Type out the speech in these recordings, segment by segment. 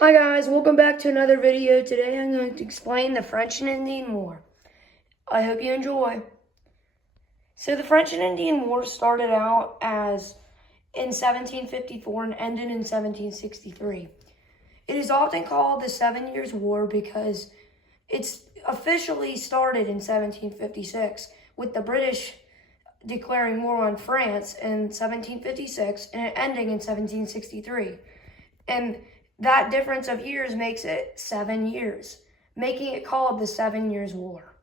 Hi guys, welcome back to another video. Today I'm going to explain the French and Indian War. I hope you enjoy. So the French and Indian War started out as in 1754 and ended in 1763. It is often called the 7 Years' War because it's officially started in 1756 with the British declaring war on France in 1756 and it ending in 1763. And that difference of years makes it 7 years, making it called the 7 Years' War.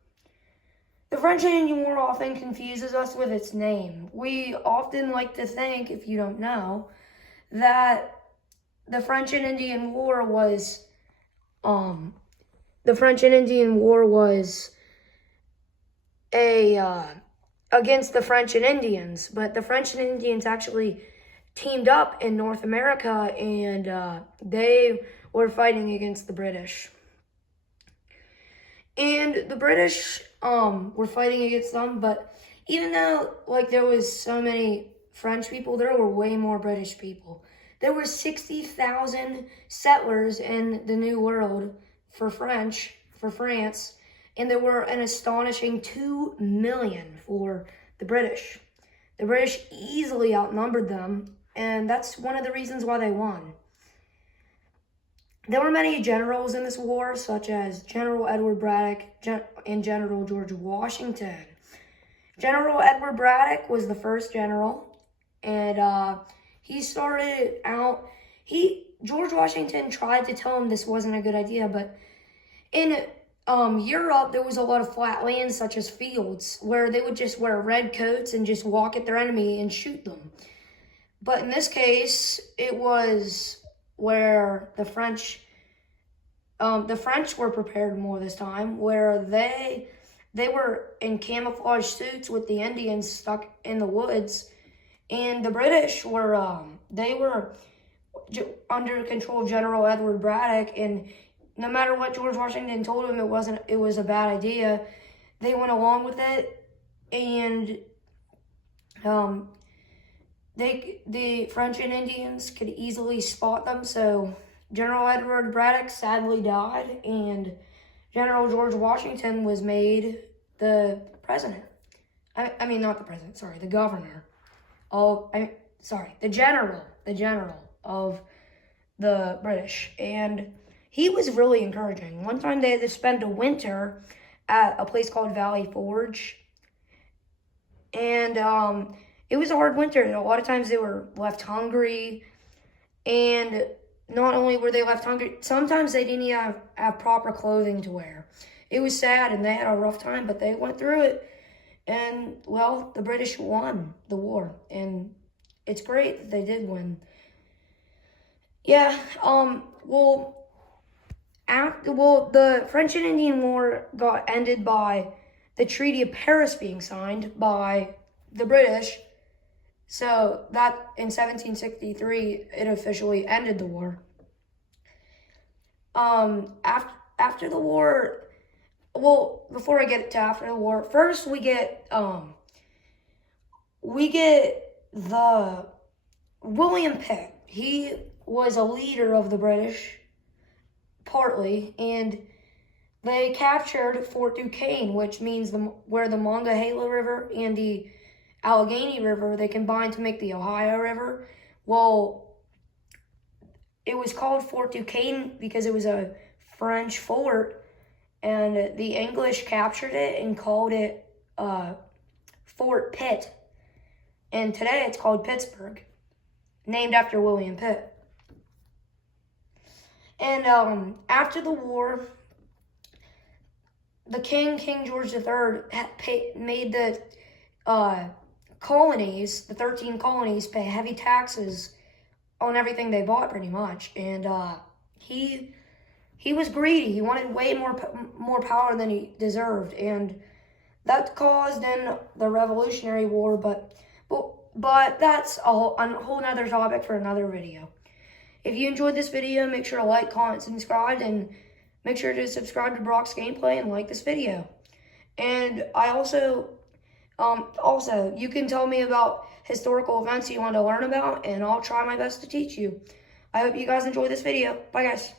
The French and Indian War often confuses us with its name. We often like to think, if you don't know, that the French and Indian War was against the French and Indians, but the French and Indians actually teamed up in North America, and they were fighting against the British. And the British were fighting against them, but even though there was so many French people, there were way more British people. There were 60,000 settlers in the New World for France, and there were an astonishing 2 million for the British. The British easily outnumbered them, and that's one of the reasons why they won. There were many generals in this war, such as General Edward Braddock and General George Washington. General Edward Braddock was the first general, and he started out, George Washington tried to tell him this wasn't a good idea, but in Europe, there was a lot of flat lands, such as fields, where they would just wear red coats and just walk at their enemy and shoot them. But in this case, it was where the French were prepared more this time, where they were in camouflage suits with the Indians stuck in the woods, and the British were under control of General Edward Braddock, and no matter what George Washington told him, it was a bad idea. They went along with it, and the French and Indians could easily spot them. So General Edward Braddock sadly died, and General George Washington was made the president. I mean, not the president. Sorry, the governor. The general of the British, and he was really encouraging. One time they had to spend a winter at a place called Valley Forge, and it was a hard winter. A lot of times they were left hungry, and not only were they left hungry, sometimes they didn't even have proper clothing to wear. It was sad, and they had a rough time, but they went through it, and, well, the British won the war, and it's great that they did win. Yeah, the French and Indian War got ended by the Treaty of Paris being signed by the British. So that in 1763, it officially ended the war. After the war, before I get to after the war, first we get the William Pitt. He was a leader of the British, partly, and they captured Fort Duquesne, which means where the Monongahela River and the Allegheny River, they combined to make the Ohio River. Well, it was called Fort Duquesne because it was a French fort, and the English captured it and called it Fort Pitt. And today it's called Pittsburgh, named after William Pitt. And after the war, the King George III, made the colonies, the 13 colonies, pay heavy taxes on everything they bought, pretty much. And he was greedy. He wanted way more power than he deserved, and that caused then the Revolutionary War. But that's a whole nother topic for another video. If you enjoyed this video, make sure to like, comment, subscribe, and make sure to subscribe to Brock's Gameplay and like this video. And I also, you can tell me about historical events you want to learn about, and I'll try my best to teach you. I hope you guys enjoyed this video. Bye, guys.